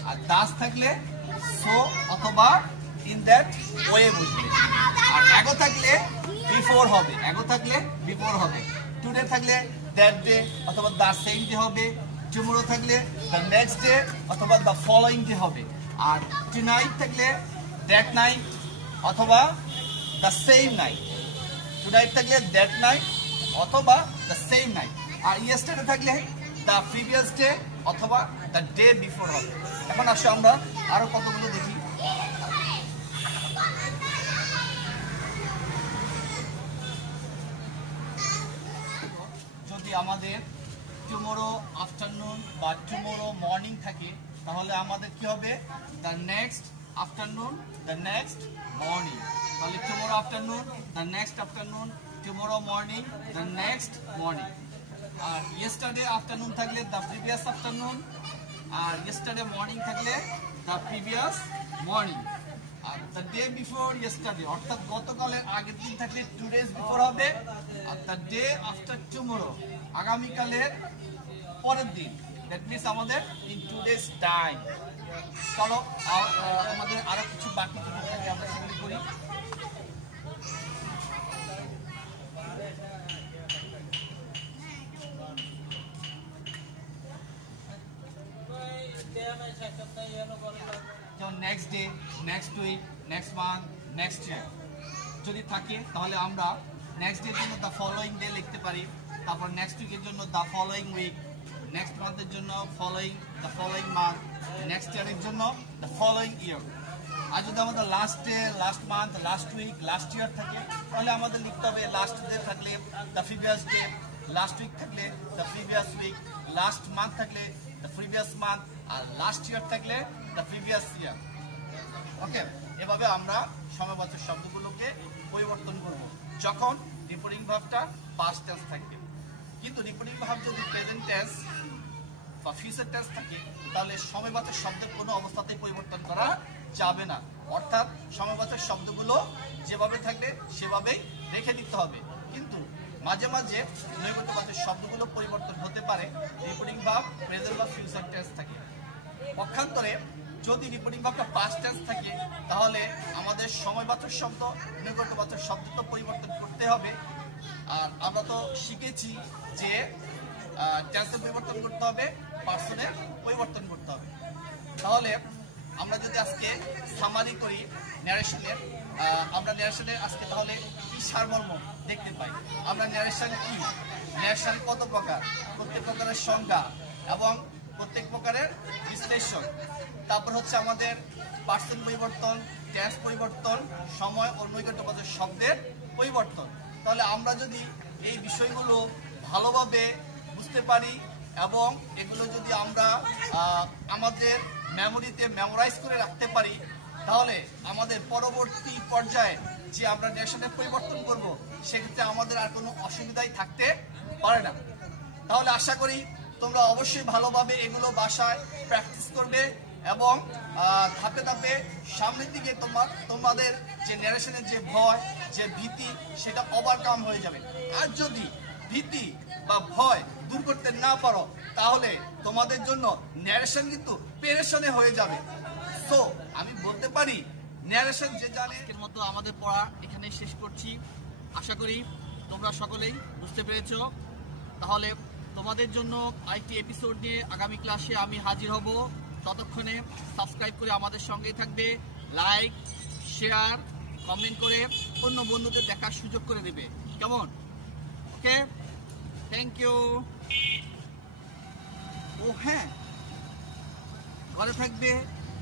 আর দাস থাকলে সো অথবা ইন দ্যাট ওয়ে বুঝবে, আর এগো থাকলে বিফোর হবে, এগো থাকলে বিফোর হবে, টুডে থাকলে দ্যাট ডে অথবা দ্য সেম ডে হবে, টুমরো থাকলে দ্য নেক্সট ডে অথবা দ্য ফলোইং ডে হবে, আর টুনাইট থাকলে দ্যাট নাইট অথবা দ্য সেম নাইট, টুনাইট থাকলে দ্যাট নাইট অথবা দ্য সেম নাইট, আর ইয়েস্টারডে থাকলে দ্য প্রিভিয়াস ডে অথবা দ্য ডে বিফোর হবে। এখন আসলে আমরা আরো কতগুলো দেখি। যদি আমাদের টুমরো আফটারনুন বা টুমরো মর্নিং থাকে তাহলে আমাদের কি হবে? The next afternoon, the next morning. তাহলে tomorrow afternoon, the next afternoon, tomorrow morning, the next morning. আর ইয়েস্টারডে আফটারনুন থাকলে দ্য প্রিভিয়াস আফটারনুন, আর ইয়েস্টারডে মর্নিং থাকলে দ্য প্রিভিয়াস মর্নিং। আর দ্য ডে বিফোর ইয়েস্টারডে অর্থাৎ গতকালের আগের দিন থাকলে 2 days বিফোর হবে, আর দ্য ডে আফটার টুমরো আগামীকালের পরের দিন, দ্যাট মিনস আমাদের ইন 2 days টাইম। চলো আমাদের আরো কিছু বাকি থাকে আমরা সেগুলি করি। যেমন next day, next week, next month, next year যদি থাকে তাহলে আমরা নেক্সট ডের জন্য দ্য ফলোয়িং ডে লিখতে পারি, তারপর নেক্সট উইকের জন্য দ্য ফলোয়িং উইক, নেক্সট মান্থের জন্য দ্য ফলোয়িং মান্থ, নেক্সট ইয়ারের জন্য দ্য ফলোয়িং ইয়ার। আর যদি আমাদের last day, last month, last week, last year থাকে তাহলে আমাদের লিখতে হবে লাস্ট ডে থাকলে the previous day, last week থাকলে the previous week, last month থাকলে দ্য প্রিভিয়াস মান্থ, আর লাস্ট ইয়ার থাকলে দ্য প্রিভিয়াস ইয়ার। ওকে, এভাবে আমরা সময়বাচক শব্দগুলোকে পরিবর্তন করব যখন রিপোর্টিং ভার্বটা পাস্ট টেন্স থাকবে। কিন্তু রিপোর্টিং ভার্ব যদি প্রেজেন্ট টেন্স বা ফিউচার টেন্স থাকে তাহলে সময়বাচক শব্দের কোনো অবস্থাতেই পরিবর্তন করা যাবে না, অর্থাৎ সময়বাচক শব্দগুলো যেভাবে থাকবে সেভাবেই রেখে দিতে হবে। কিন্তু মাঝে মাঝে নৈকট্যবাচক শব্দগুলো পরিবর্তন হতে পারে রিপোর্টিং ভার্ব প্রেজেন্ট বা ফিউচার টেন্স থাকে। পক্ষান্তরে যদি রিপোর্টিং ভার্বটা পাস্ট টেন্স থাকে তাহলে আমাদের সময়বাচক শব্দ নৈকট্যবাচক শব্দ তো পরিবর্তন করতে হবে। আর আমরা তো শিখেছি যে টেন্সের পরিবর্তন করতে হবে, পার্সনের পরিবর্তন করতে হবে। তাহলে আমরা যদি আজকে সামারি করি ন্যারেশনের, আমরা ন্যারেশনের আজকে তাহলে কি সারমর্ম দেখতে পাই। আমরা ন্যারেশন কি, ন্যারেশন কত প্রকার, প্রত্যেক প্রকারের সংজ্ঞা এবং প্রত্যেক প্রকারের বিশ্লেষণ, তারপর হচ্ছে আমাদের পার্সন পরিবর্তন, টেন্স পরিবর্তন, সময় ও নৈকট্যবাচক শব্দের পরিবর্তন। তাহলে আমরা যদি এই বিষয়গুলো ভালোভাবে বুঝতে পারি এবং এগুলো যদি আমরা আমাদের মেমোরিতে মেমোরাইজ করে রাখতে পারি তাহলে আমাদের পরবর্তী পর্যায়ে যে আমরা ন্যারেশনের পরিবর্তন করব সেক্ষেত্রে আমাদের আর কোনো অসুবিধাই থাকতে পারে না। তাহলে আশা করি তোমরা অবশ্যই ভালোভাবে এগুলো বাসায় প্র্যাকটিস করবে এবং ধাপে ধাপে সামনের দিকে তোমাদের যে ন্যারেশনের যে ভয় যে ভীতি সেটা ওভারকাম হয়ে যাবে। আর যদি ভীতি বা ভয় দূর করতে না পারো তাহলে তোমাদের জন্য ন্যারেশন কিন্তু পেরেশনে হয়ে যাবে। সো আমি বলতে পারি ন্যারেশন যে জানে। আজকের মতো আমাদের পড়া এখানে শেষ করছি। আশা করি তোমরা সকলেই বুঝতে পেরেছো। তাহলে তোমাদের জন্য আরেকটি এপিসোড নিয়ে আগামী ক্লাসে আমি হাজির হব। ততক্ষণে সাবস্ক্রাইব করে আমাদের সঙ্গেই থাকবে, লাইক শেয়ার কমেন্ট করে অন্য বন্ধুদের দেখার সুযোগ করে দেবে। কেমন? ওকে, থ্যাংক ইউ। ও হ্যাঁ, ঘরে থাকবে,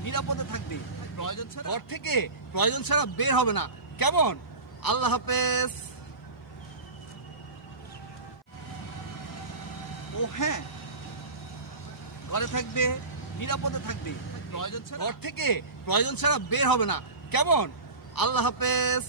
নিরাপদে থাকবে, প্রয়োজন ছাড়া ঘর থেকে প্রয়োজন ছাড়া বের হবে না। কেমন? আল্লাহ হাফেজ। ও হ্যাঁ, ঘরে থাকবে, নিরাপদে থাকবে, প্রয়োজন ছাড়া ঘর থেকে প্রয়োজন ছাড়া বের হবে না। কেমন? আল্লাহ হাফেজ।